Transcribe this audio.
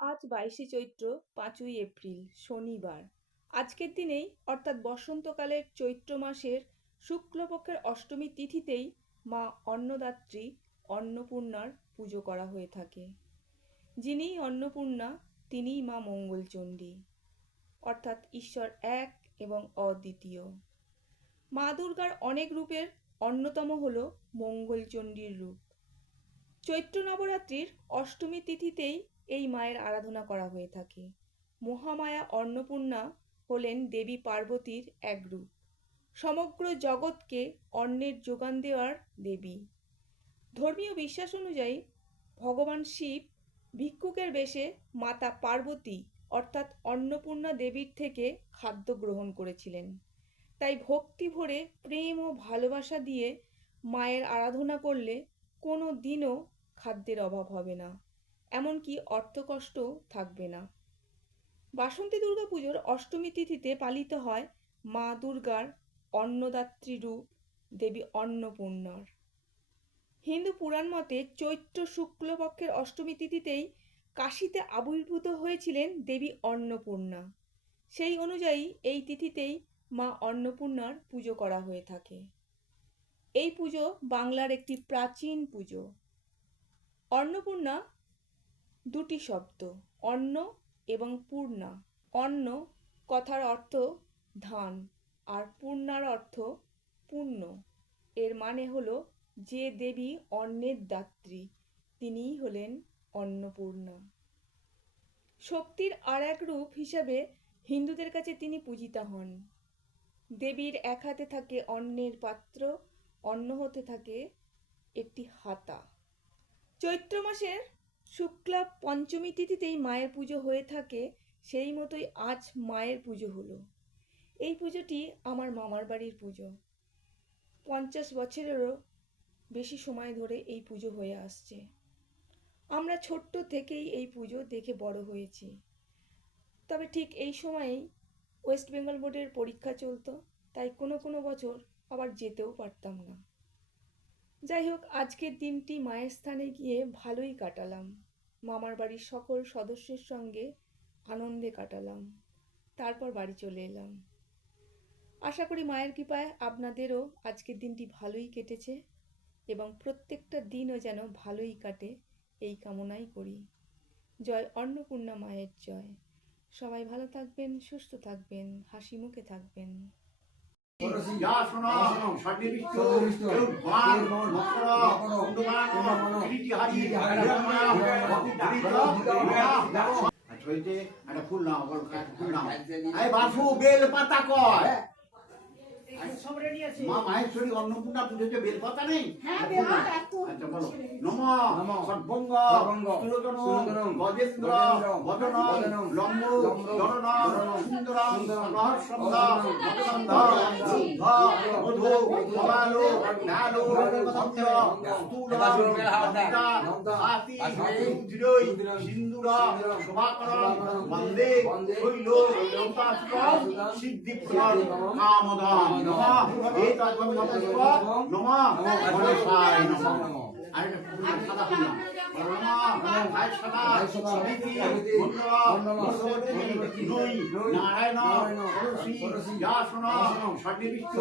আজ 22শে চৈত্র, 5ই এপ্রিল, শনিবার। আজকের দিনেই অর্থাৎ বসন্তকালের চৈত্র মাসের শুক্লপক্ষের অষ্টমী তিথিতেই মা অন্নদাত্রী অন্নপূর্ণার পুজো করা হয়ে থাকে। যিনি অন্নপূর্ণা তিনিই মা মঙ্গলচণ্ডী, অর্থাৎ ঈশ্বর এক এবং অদ্বিতীয়। মা দুর্গার অনেক রূপের অন্যতম হল মঙ্গলচণ্ডীর রূপ। চৈত্র নবরাত্রির অষ্টমী তিথিতেই এই মায়ের আরাধনা করা হয়ে থাকে। মহামায়া অন্নপূর্ণা হলেন দেবী পার্বতীর এক রূপ, সমগ্র জগৎকে অন্নের যোগান দেওয়ার দেবী। ধর্মীয় বিশ্বাস অনুযায়ী ভগবান শিব ভিক্ষুকের বেশে মাতা পার্বতী অর্থাৎ অন্নপূর্ণা দেবীর থেকে খাদ্য গ্রহণ করেছিলেন। তাই ভক্তি ভরে প্রেম ও ভালোবাসা দিয়ে মায়ের আরাধনা করলে কোনো দিনও খাদ্যের অভাব হবে না, এমনকি অর্থকষ্টও থাকবে না। বাসন্তী দুর্গা পুজোর অষ্টমী তিথিতে পালিত হয় মা দুর্গার অন্নদাত্রী রূপ দেবী অন্নপূর্ণার। হিন্দু পুরাণ মতে চৈত্র শুক্লপক্ষের অষ্টমী তিথিতেই কাশীতে আবির্ভূত হয়েছিলেন দেবী অন্নপূর্ণা। সেই অনুযায়ী এই তিথিতেই মা অন্নপূর্ণার পুজো করা হয়ে থাকে। এই পুজো বাংলার একটি প্রাচীন পুজো। অন্নপূর্ণা দুটি শব্দ, অন্ন এবং পূর্ণা। অন্ন কথার অর্থ ধান আর পূর্ণার অর্থ পূর্ণ। এর মানে হলো যে দেবী অন্নের দাত্রী তিনিই হলেন অন্নপূর্ণা। শক্তির আর এক রূপ হিসাবে হিন্দুদের কাছে তিনি পূজিতা হন। দেবীর এক হাতে থাকে অন্নের পাত্র, অন্য হতে থাকে একটি হাতা। চৈত্র মাসের শুক্লা পঞ্চমী তিথিতেই মায়ের পুজো হয়ে থাকে, সেই মতোই আজ মায়ের পুজো হলো। এই পুজোটি আমার মামার বাড়ির পুজো। 50 বছরেরও বেশি সময় ধরে এই পুজো হয়ে আসছে। আমরা ছোট্ট থেকেই এই পুজো দেখে বড় হয়েছি। তবে ঠিক এই সময়েই ওয়েস্ট বেঙ্গল বোর্ডের পরীক্ষা চলতো, তাই কোনো বছর আবার যেতেও পারতাম না। যাই হোক, আজকের দিনটি মায়ের স্থানে গিয়ে ভালোই কাটালাম। মামার বাড়ির সকল সদস্যের সঙ্গে আনন্দে কাটালাম। তারপর বাড়ি চলে এলাম। আশা করি মায়ের কৃপায় আপনাদেরও আজকের দিনটি ভালোই কেটেছে এবং প্রত্যেকটা দিনও যেন ভালোই কাটে এই কামনাই করি। জয় অন্নপূর্ণা মায়ের জয়। সবাই ভালো থাকবেন, সুস্থ থাকবেন, হাসি মুখে থাকবেন। বেল পাতা কয় মা মাহেশ্বরী অন্নপূর্ণা পুজোতে বেলপাতা নেই? আচ্ছা বলো। নম সর্বঙ্গ সুলোচনম গজেন্দ্র বদনম লম্ব দরনম সুন্দরম রহস্যন্দ মদনন্দ শুদ্ধ মধু কমালো নালো ভদ্র স্থূল ভক্তা হাতি উজ্জয় সিন্দুর শোভাকরণ বন্দে শৈল লোকাস্ত্রম সিদ্ধিপ্রদ কামদম নমঃ এতদ্ব্রহ্মপুত্র নমঃ গণেশায় নমঃ। আর সাদা ফুল নমঃ ভাই সাদা সমিতি মন্ডল নই নারায়ণ সরস্বতী যাসন সন্নিবিষ্ট